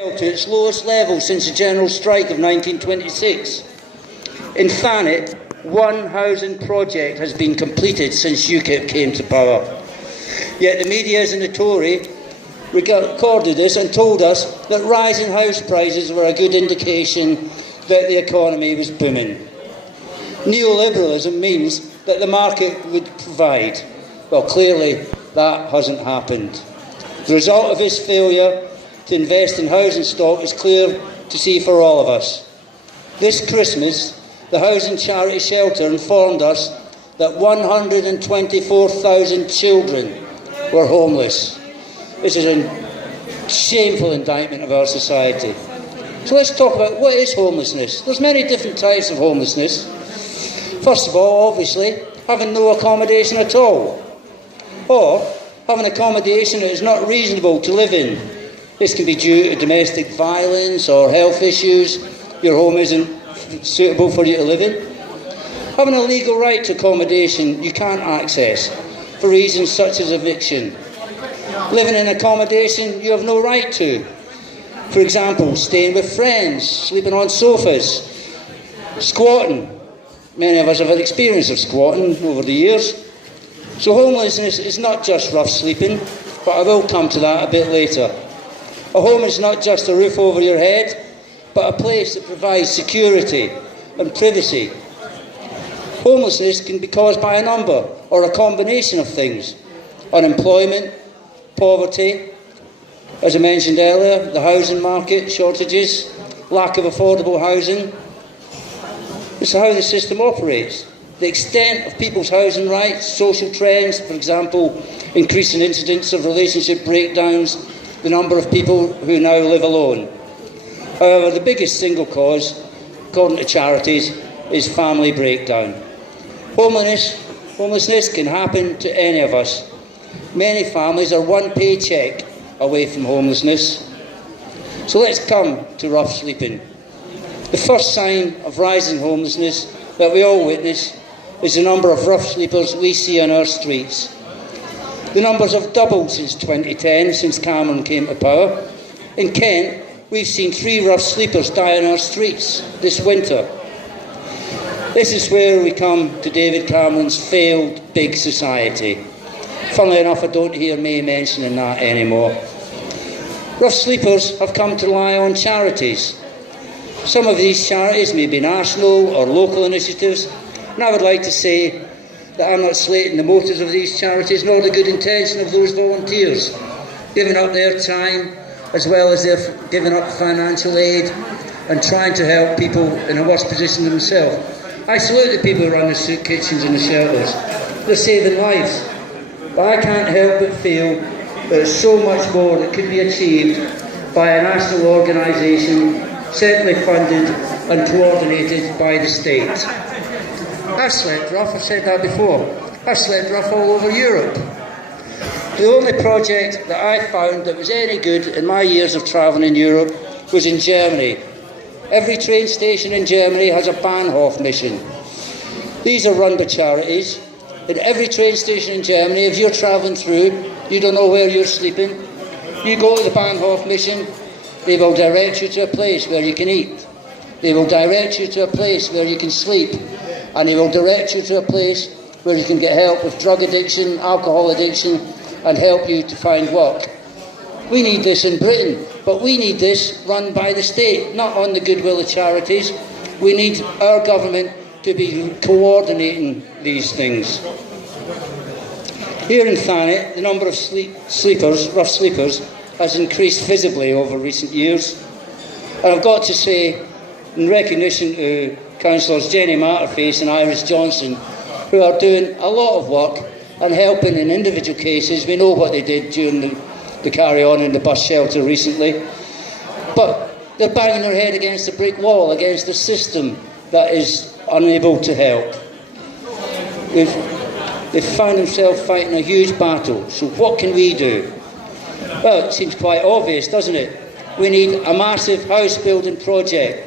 To its lowest level since the general strike of 1926. In Thanet, one housing project has been completed since UKIP came to power. Yet the media and the Tory recorded this and told us that rising house prices were a good indication that the economy was booming. Neoliberalism means that the market would provide. Well, clearly that hasn't happened. The result of this failure to invest in housing stock is clear to see for all of us. This Christmas, the housing charity Shelter informed us that 124,000 children were homeless. This is a shameful indictment of our society. So let's talk about what is homelessness. There's many different types of homelessness. First of all, obviously, having no accommodation at all, or having accommodation that is not reasonable to live in. This can be due to domestic violence or health issues. Your home isn't suitable for you to live in. Having a legal right to accommodation you can't access for reasons such as eviction. Living in accommodation you have no right to. For example, staying with friends, sleeping on sofas, squatting. Many of us have had experience of squatting over the years. So homelessness is not just rough sleeping, but I will come to that a bit later. A home is not just a roof over your head, but a place that provides security and privacy. Homelessness can be caused by a number or a combination of things. Unemployment, poverty, as I mentioned earlier, the housing market, shortages, lack of affordable housing. This is how the system operates. The extent of people's housing rights, social trends, for example, increasing incidents of relationship breakdowns, the number of people who now live alone. However, the biggest single cause, according to charities, is family breakdown. Homelessness can happen to any of us. Many families are one paycheck away from homelessness. So let's come to rough sleeping. The first sign of rising homelessness that we all witness is the number of rough sleepers we see on our streets. The numbers have doubled since 2010, since Cameron came to power. In Kent, we've seen 3 rough sleepers die on our streets this winter. This is where we come to David Cameron's failed big society. Funnily enough, I don't hear May mentioning that anymore. Rough sleepers have come to rely on charities. Some of these charities may be national or local initiatives, and I would like to say that I'm not slating the motives of these charities nor the good intention of those volunteers, giving up their time as well as their giving up financial aid and trying to help people in a worse position than themselves. I salute the people who run the soup kitchens and the shelters. They're saving lives. But I can't help but feel there's so much more that could be achieved by a national organisation centrally funded and coordinated by the state. I've slept rough, I've said that before. I've slept rough all over Europe. The only project that I found that was any good in my years of travelling in Europe was in Germany. Every train station in Germany has a Bahnhof mission. These are run by charities. In every train station in Germany, if you're travelling through, you don't know where you're sleeping, you go to the Bahnhof mission, they will direct you to a place where you can eat. They will direct you to a place where you can sleep. And they will direct you to a place where you can get help with drug addiction, alcohol addiction, and help you to find work. We need this in Britain, but we need this run by the state, not on the goodwill of charities. We need our government to be coordinating these things. Here in Thanet, the number of rough sleepers, has increased visibly over recent years. And I've got to say, in recognition to Councillors Jenny Matterface and Iris Johnson, who are doing a lot of work and helping in individual cases. We know what they did during the carry-on in the bus shelter recently. But they're banging their head against a brick wall, against a system that is unable to help. They've found themselves fighting a huge battle. So what can we do? Well, it seems quite obvious, doesn't it? We need a massive house building project.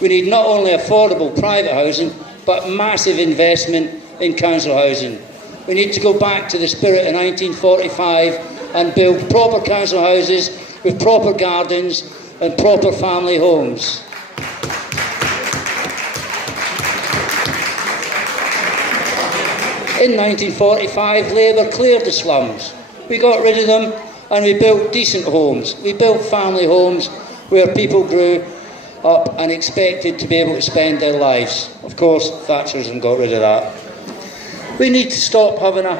We need not only affordable private housing, but massive investment in council housing. We need to go back to the spirit of 1945 and build proper council houses with proper gardens and proper family homes. In 1945, Labour cleared the slums. We got rid of them and we built decent homes. We built family homes where people grew up and expected to be able to spend their lives. Of course, Thatcherism got rid of that. We need to stop having a